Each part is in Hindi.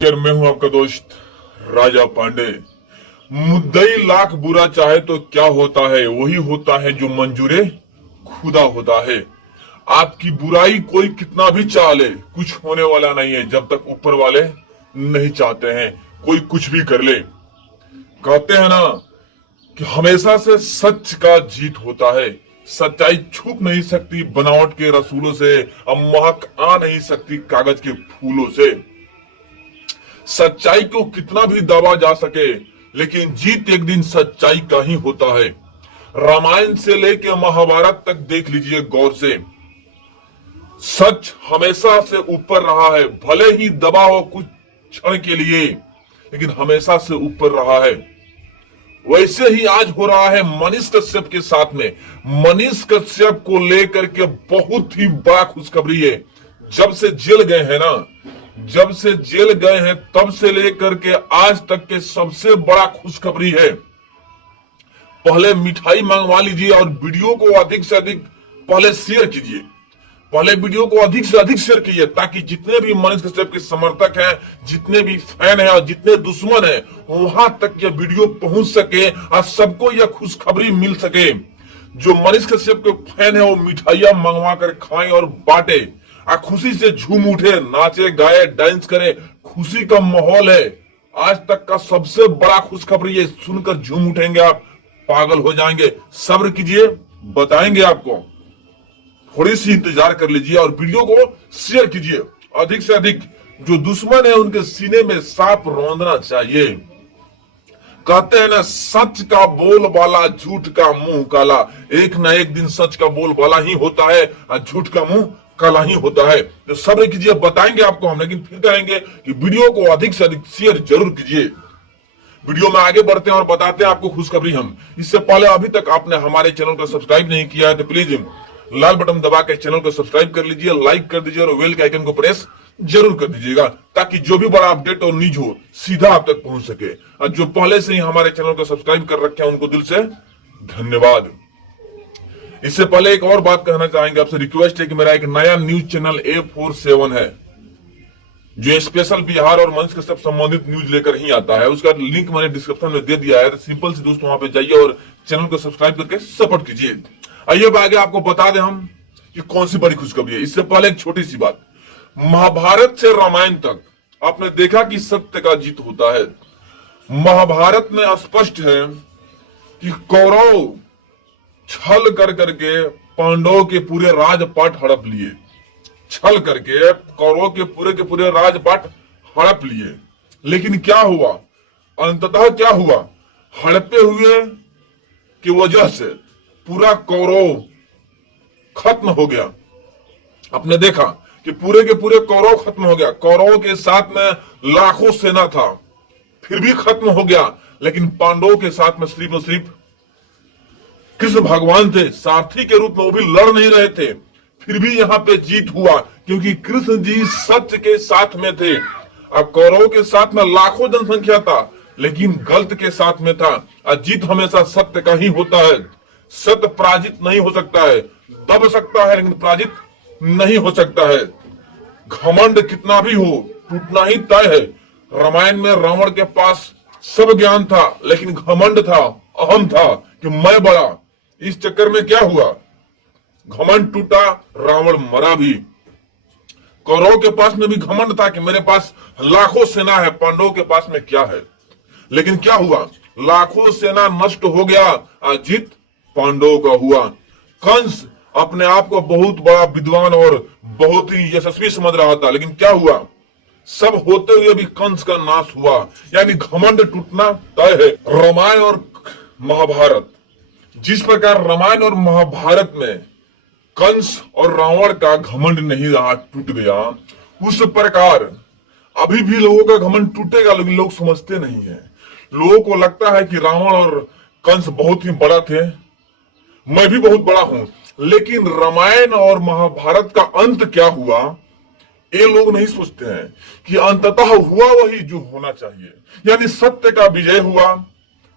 मैं हूं आपका दोस्त राजा पांडे। मुद्दई लाख बुरा चाहे तो क्या होता है, वही होता है जो मंजूरे खुदा होता है। आपकी बुराई कोई कितना भी चाह ले, कुछ होने वाला नहीं है जब तक ऊपर वाले नहीं चाहते हैं कोई कुछ भी कर ले। कहते हैं ना कि हमेशा से सच का जीत होता है। सच्चाई छुप नहीं सकती बनावट के रसूलों से, अब महक आ नहीं सकती कागज के फूलों से। सच्चाई को कितना भी दबा जा सके, लेकिन जीत एक दिन सच्चाई का ही होता है। रामायण से लेकर महाभारत तक देख लीजिए गौर से, सच हमेशा से ऊपर रहा है। भले ही दबा हो कुछ क्षण के लिए, लेकिन हमेशा से ऊपर रहा है। वैसे ही आज हो रहा है मनीष कश्यप के साथ में। मनीष कश्यप को लेकर के बहुत ही बड़ा खुशखबरी है। जब से जेल गए हैं ना, जब से जेल गए हैं तब से लेकर के आज तक के सबसे बड़ा खुशखबरी है। पहले मिठाई मंगवा लीजिए और वीडियो को अधिक से अधिक पहले शेयर कीजिए। पहले वीडियो को अधिक से अधिक शेयर कीजिए ताकि जितने भी मनीष कश्यप के समर्थक हैं, जितने भी फैन हैं और जितने दुश्मन हैं, वहां तक यह वीडियो पहुंच सके और सबको यह खुशखबरी मिल सके। जो मनीष कश्यप के फैन है वो मिठाइयां मंगवा कर खाएं और बांटे, खुशी से झूम उठे, नाचे गाए डांस करे। खुशी का माहौल है। आज तक का सबसे बड़ा खुशखबरी ये सुनकर झूम उठेंगे आप, पागल हो जाएंगे। सब्र कीजिए, बताएंगे आपको। थोड़ी सी इंतजार कर लीजिए और वीडियो को शेयर कीजिए अधिक से अधिक। जो दुश्मन है उनके सीने में सांप रौंदना चाहिए। कहते हैं ना, सच का बोल वाला झूठ का मुंह काला। एक ना एक दिन सच का बोल वाला ही होता है और झूठ का मुंह काला ही होता है। तो सब्र कीजिए, बताएंगे आपको हम, लेकिन फिर कहेंगे कि वीडियो को अधिक से अधिक शेयर जरूर कीजिए। वीडियो में आगे बढ़ते हैं और बताते हैं आपको खुशखबरी हम। इससे पहले अभी तक आपने हमारे चैनल को सब्सक्राइब नहीं किया है तो प्लीज लाल बटन दबा के चैनल को सब्सक्राइब कर लीजिए, लाइक कर दीजिए और बेल के आइकन को प्रेस जरूर कर दीजिएगा ताकि जो भी बड़ा अपडेट और न्यूज हो सीधा आप तक पहुंच सके। और जो पहले से ही हमारे चैनल को सब्सक्राइब कर रखे हैं उनको दिल से धन्यवाद। इससे पहले एक और बात कहना चाहेंगे आपसे, रिक्वेस्ट है कि मेरा एक नया न्यूज चैनल A47 है जो स्पेशल बिहार और मनीष कश्यप संबंधित न्यूज लेकर ही आता है। उसका लिंक मैंने डिस्क्रिप्शन में दे दिया है, तो सिंपल से दोस्तों वहां पे जाइए और चैनल को सब्सक्राइब करके सपोर्ट कीजिए। आइए अब आगे आपको बता दें हम कि कौन सी बड़ी खुशखबरी है। इससे पहले एक छोटी सी बात, महाभारत से रामायण तक आपने देखा कि सत्य का जीत होता है। महाभारत में स्पष्ट है कि कौरव छल कर करके पांडवों के पूरे राजपाट हड़प लिए। छल करके कौरवों के पूरे राजपाट हड़प लिए। लेकिन क्या हुआ, अंततः क्या हुआ, हड़पे हुए की वजह से पूरा कौरव खत्म हो गया। आपने देखा कि पूरे के पूरे कौरव खत्म हो गया। कौरवों के साथ में लाखों सेना था, फिर भी खत्म हो गया। लेकिन पांडवों के साथ में सिर्फ और सिर्फ कृष्ण भगवान थे, सारथी के रूप में, वो भी लड़ नहीं रहे थे। फिर भी यहाँ पे जीत हुआ क्योंकि कृष्ण जी सत्य के साथ में थे। अब कौरवों के साथ में लाखों जनसंख्या था, लेकिन गलत के साथ में था। और जीत हमेशा सत्य का ही होता है। सत्य पराजित नहीं हो सकता है, दब सकता है लेकिन पराजित नहीं हो सकता है। घमंड कितना भी हो, टूटना ही तय है। रामायण में रावण के पास सब ज्ञान था, लेकिन घमंड था, अहम था कि मैं बड़ा। इस चक्कर में क्या हुआ, घमंड टूटा, रावण मरा भी। कौरव के पास में भी घमंड था कि मेरे पास लाखों सेना है, पांडवों के पास में क्या है। लेकिन क्या हुआ, लाखों सेना नष्ट हो गया, जीत पांडवों का हुआ। कंस अपने आप को बहुत बड़ा विद्वान और बहुत ही यशस्वी समझ रहा था, लेकिन क्या हुआ, सब होते हुए भी कंस का नाश हुआ। यानी घमंड टूटना तय है। रामायण और महाभारत, जिस प्रकार रामायण और महाभारत में कंस और रावण का घमंड नहीं रहा, टूट गया, उस प्रकार अभी भी लोगों का घमंड टूटेगा, लेकिन लोग समझते नहीं है। लोगों को लगता है कि रावण और कंस बहुत ही बड़ा थे, मैं भी बहुत बड़ा हूं। लेकिन रामायण और महाभारत का अंत क्या हुआ, ये लोग नहीं सोचते हैं कि अंततः हुआ वही जो होना चाहिए। यानी सत्य का विजय हुआ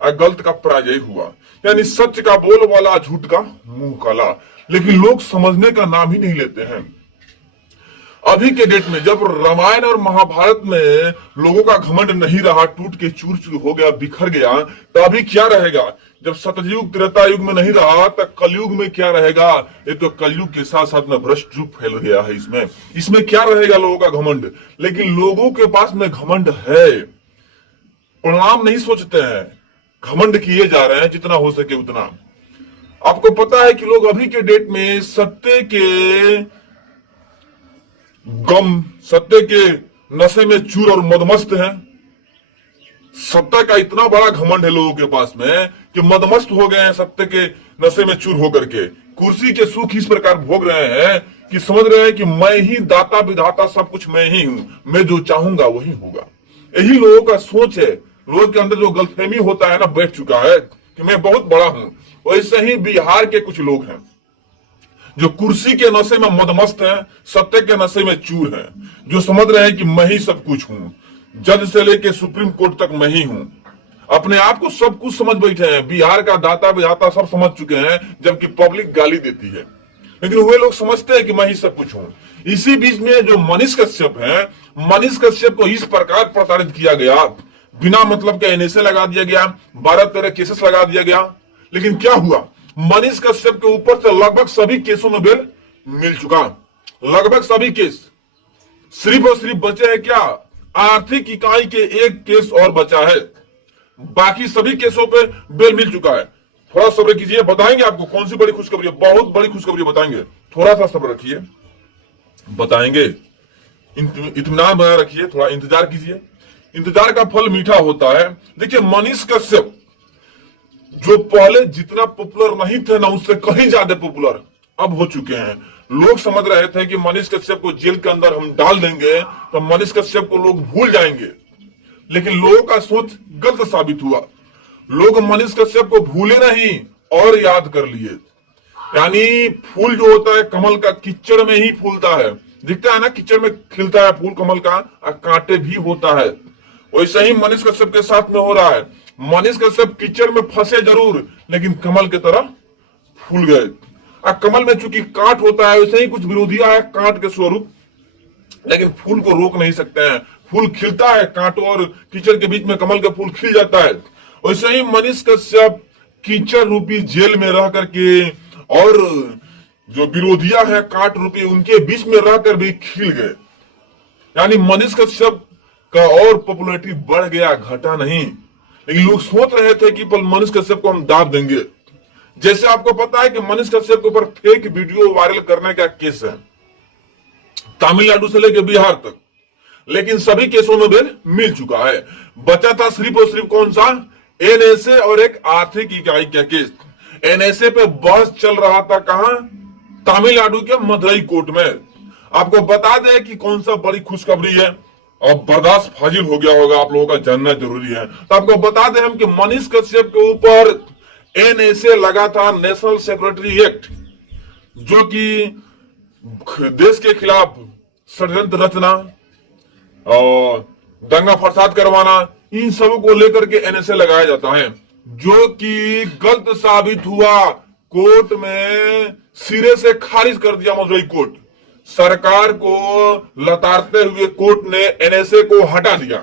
और गलत का पराजय हुआ। यानी सत्य का बोल वाला, झूठ का मुंह काला। लेकिन लोग समझने का नाम ही नहीं लेते हैं। अभी के डेट में जब रामायण और महाभारत में लोगों का घमंड नहीं रहा, टूट के चूर चूर हो गया, बिखर गया, तो अभी क्या रहेगा? जब सतयुग त्रेता युग में नहीं रहा तो कलयुग में क्या रहेगा? ये तो कलयुग के साथ साथ में भ्रष्ट रूप फैल गया है। इसमें क्या रहेगा? लोगों का घमंड। लेकिन लोगों के पास में घमंड है, परिणाम नहीं सोचते हैं, घमंड किए जा रहे हैं जितना हो सके उतना। आपको पता है कि लोग अभी के डेट में सत्य के नशे में चूर और मदमस्त हैं। सत्ता का इतना बड़ा घमंड है लोगों के पास में कि मदमस्त हो गए हैं सत्य के नशे में चूर होकर के। कुर्सी के सुख इस प्रकार भोग रहे हैं कि समझ रहे हैं कि मैं ही दाता विधाता, सब कुछ मैं ही हूं, मैं जो चाहूंगा वही होगा। यही लोगों का सोच है। लोगों के अंदर जो गलतफहमी होता है ना, बैठ चुका है कि मैं बहुत बड़ा हूं। वैसे ही बिहार के कुछ लोग हैं जो कुर्सी के नशे में मदमस्त हैं, सत्य के नशे में चूर हैं, जो समझ रहे हैं कि मैं ही सब कुछ हूं, जज से लेके सुप्रीम कोर्ट तक मैं ही हूं। अपने आप को सब कुछ समझ बैठे हैं, बिहार का दाता विधाता सब समझ चुके हैं, जबकि पब्लिक गाली देती है। लेकिन वे लोग समझते हैं कि मैं ही सब कुछ हूं। इसी बीच में जो मनीष कश्यप है, मनीष कश्यप को इस प्रकार प्रताड़ित किया गया, बिना मतलब के एनएसए लगा दिया गया, 12-13 केसेस लगा दिया गया। लेकिन क्या हुआ? मनीष कश्यप के ऊपर से लगभग सभी केसों में बेल मिल चुका, लगभग सभी केस। सिर्फ और सिर्फ बचे हैं क्या? आर्थिक इकाई के एक केस और बचा है, बाकी सभी केसों पे बेल मिल चुका है। थोड़ा सब्र कीजिए, बताएंगे आपको कौन सी बड़ी खुशखबरी है, बहुत बड़ी खुशखबरी बताएंगे। थोड़ा सा सब्र रखिए, बताएंगे। इत्मीनान बनाए रखिए, थोड़ा इंतजार कीजिए। इंतजार का फल मीठा होता है। देखिए, मनीष कश्यप जो पहले जितना पॉपुलर नहीं थे ना, उससे कहीं ज्यादा पॉपुलर अब हो चुके हैं। लोग समझ रहे थे कि मनीष कश्यप को जेल के अंदर हम डाल देंगे तो मनीष कश्यप को लोग भूल जाएंगे, लेकिन लोगों का सोच गलत साबित हुआ। लोग मनीष कश्यप को भूले नहीं और याद कर लिए। यानी फूल जो होता है कमल का, कीचड़ में ही फूलता है, दिखता है ना, कीचड़ में खिलता है फूल कमल का, कांटे भी होता है। वैसे ही मनीष कश्यप के साथ में हो रहा है। मनीष कश्यप कीचड़ में फंसे जरूर, लेकिन कमल की तरह फूल गए। कमल में चूंकि कांट होता है, वैसे ही कुछ विरोधियां है कांट के स्वरूप, लेकिन फूल को रोक नहीं सकते हैं। फूल खिलता है, कांटों और कीचड़ के बीच में कमल का फूल खिल जाता है। वैसे ही मनीष कश्यप कीचड़ रूपी जेल में रह करके और जो विरोधियां हैं कांट रूपी, उनके बीच में रहकर भी खिल गए। यानी मनीष कश्यप का और पॉपुलैरिटी बढ़ गया, घटा नहीं। लेकिन लोग सोच रहे थे कि मनीष कश्यप को हम दाब देंगे। जैसे आपको पता है कि मनीष कश्यप के ऊपर फेक वीडियो वायरल करने का केस है, तमिलनाडु से लेकर बिहार तक, लेकिन सभी केसों में बेल मिल चुका है। बचा था सिर्फ और सिर्फ कौन सा? एनएसए और एक आर्थिक इकाई का केस। एनएसए पे बहस चल रहा था कहां? तमिलनाडु के मदुरई कोर्ट में। आपको बता दें कि कौन सा बड़ी खुशखबरी है, और बर्दाश्त फाजिल हो गया होगा, आप लोगों का जानना जरूरी है। तो आपको बता दें हम कि मनीष कश्यप के ऊपर एनएसए लगा था, नेशनल सिक्योरिटी एक्ट, जो कि देश के खिलाफ षड्यंत्र रचना और दंगा फसाद करवाना, इन सबों को लेकर के एनएसए लगाया जाता है, जो कि गलत साबित हुआ। कोर्ट में सिरे से खारिज कर दिया मदुरई कोर्ट। सरकार को लताड़ते हुए कोर्ट ने एनएसए को हटा दिया।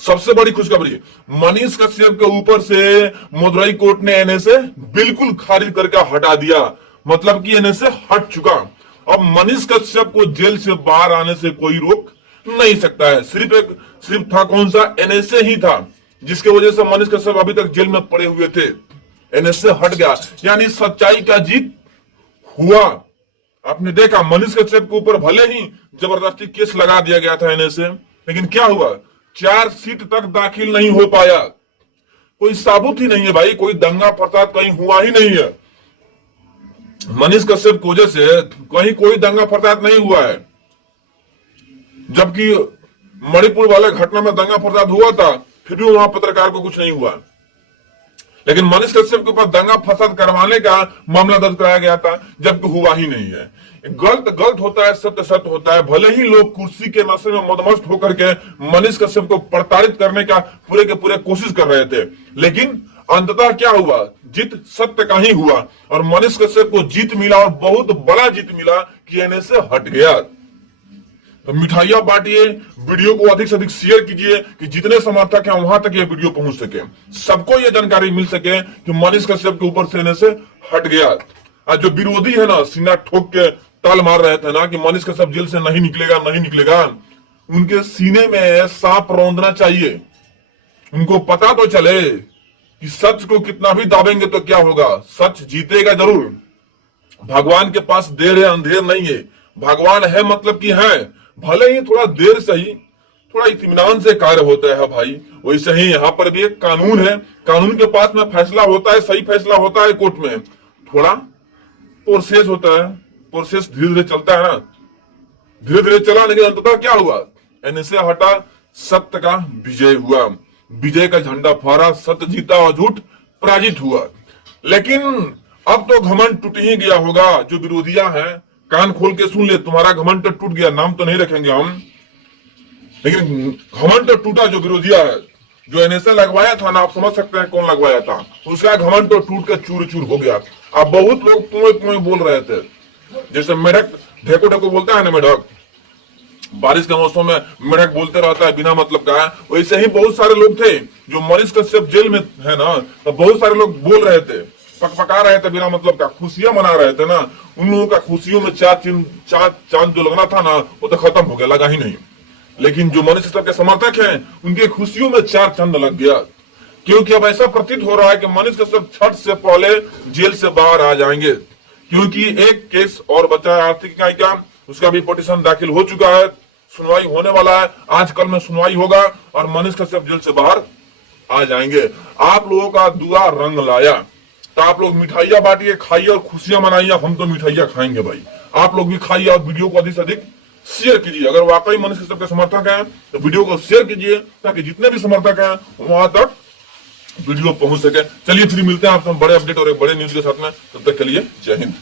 सबसे बड़ी खुशखबरी, मनीष कश्यप के ऊपर से मदुरई कोर्ट ने एनएसए बिल्कुल खारिज करके हटा दिया। मतलब कि एनएसए हट चुका। अब मनीष कश्यप को जेल से बाहर आने से कोई रोक नहीं सकता है। सिर्फ था कौन सा? एनएसए ही था, जिसके वजह से मनीष कश्यप अभी तक जेल में पड़े हुए थे। एनएसए हट गया, यानी सच्चाई का जीत हुआ। आपने देखा मनीष कश्यप के ऊपर भले ही जबरदस्ती केस लगा दिया गया था एनएसए, लेकिन क्या हुआ? चार्जशीट तक दाखिल नहीं हो पाया। कोई साबुत ही नहीं है भाई, कोई दंगा फसाद कहीं हुआ ही नहीं है। मनीष कश्यप की वजह से कहीं कोई दंगा फसाद नहीं हुआ है, जबकि मणिपुर वाले घटना में दंगा फसाद हुआ था, फिर भी वहां पत्रकार को कुछ नहीं हुआ। लेकिन मनीष कश्यप के ऊपर दंगा फसाद करवाने का मामला दर्ज कराया गया था, जबकि हुआ ही नहीं है। गलत होता है, सत्य सत्य होता है। भले ही लोग कुर्सी के नशे में मदमस्त होकर के मनीष कश्यप को प्रताड़ित करने का पूरे के पूरे कोशिश कर रहे थे, लेकिन अंततः क्या हुआ? जीत सत्य का ही हुआ और मनीष कश्यप को जीत मिला, और बहुत बड़ा जीत मिला कि एनएसए हट गया। तो मिठाइयां बांटिए, वीडियो को अधिक से अधिक शेयर कीजिए कि जितने समर्थक हैं वहां तक ये वीडियो पहुंच सके, सबको ये जानकारी मिल सके कि मनीष कश्यप के ऊपर सेने से हट गया। आज जो विरोधी है ना, सीना ठोक के ताल मार रहे थे ना कि मनीष कश्यप जेल से नहीं निकलेगा, नहीं निकलेगा, उनके सीने में सांप रौंदना चाहिए। उनको पता तो चले कि सच को कितना भी दाबेंगे तो क्या होगा, सच जीतेगा जरूर। भगवान के पास देर है अंधेर नहीं है, भगवान है मतलब कि है, भले ही थोड़ा देर सही, थोड़ा इत्मीनान से कार्य होता है भाई। वैसे ही यहाँ पर भी एक कानून है, कानून के पास में फैसला होता है, सही फैसला होता है कोर्ट में, थोड़ा प्रोसेस होता है, प्रोसेस धीरे धीरे चलता है ना, धीरे धीरे चला, लेकिन अंततः क्या हुआ, एनएसए हटा, सत्य का विजय हुआ, विजय का झंडा फहरा, सत्य जीता और झूठ पराजित हुआ। लेकिन अब तो घमंड टूट ही गया होगा। जो विरोधियां हैं कान खोल के सुन ले, तुम्हारा घमंड तो टूट गया, नाम तो नहीं रखेंगे हम, लेकिन घमंड तो टूटा। जो विरोधिया है, जो एनएसए लगवाया था ना, आप समझ सकते हैं कौन लगवाया था, उसका घमंड तो टूट कर चूर चूर हो गया। अब बहुत लोग पुए पुए बोल रहे थे, जैसे मेढक ढेको ढेको बोलता है ना, मेढक बारिश के मौसम में मेढक बोलते रहता है बिना मतलब का, वैसे ही बहुत सारे लोग थे जो मनीष कश्यप जेल में है ना, तो बहुत सारे लोग बोल रहे थे, पकपका रहे थे बिना मतलब का, खुशियां मना रहे थे ना। उन लोगों का खुशियों में चांद जो लगना था ना, वो तो खत्म हो गया, लगा ही नहीं। लेकिन जो मनीष कश्यप के समर्थक हैं, उनके खुशियों में 4 चांद लग गया, क्योंकि अब ऐसा प्रतीत हो रहा है कि मनीष कश्यप छठ से पहले जेल से बाहर आ जाएंगे। क्योंकि एक केस और बचा है आर्थिक इकाई का, उसका भी पिटीशन दाखिल हो चुका है, सुनवाई होने वाला है, आज कल में सुनवाई होगा और मनीष कश्यप जेल से बाहर आ जाएंगे। आप लोगों का दुआ रंग लाया, तो आप लोग मिठाइयां बांटिए, खाइए और खुशियां मनाइए। हम तो मिठाइयां खाएंगे भाई, आप लोग भी खाइए और वीडियो को अधिक से अधिक शेयर कीजिए। अगर वाकई मनीष कश्यप के समर्थक हैं तो वीडियो को शेयर कीजिए, ताकि जितने भी समर्थक हैं वहां तक वीडियो पहुंच सके। चलिए फिर मिलते हैं आपसे बड़े अपडेट और एक बड़े न्यूज के साथ में, तब तक के लिए जय हिंद।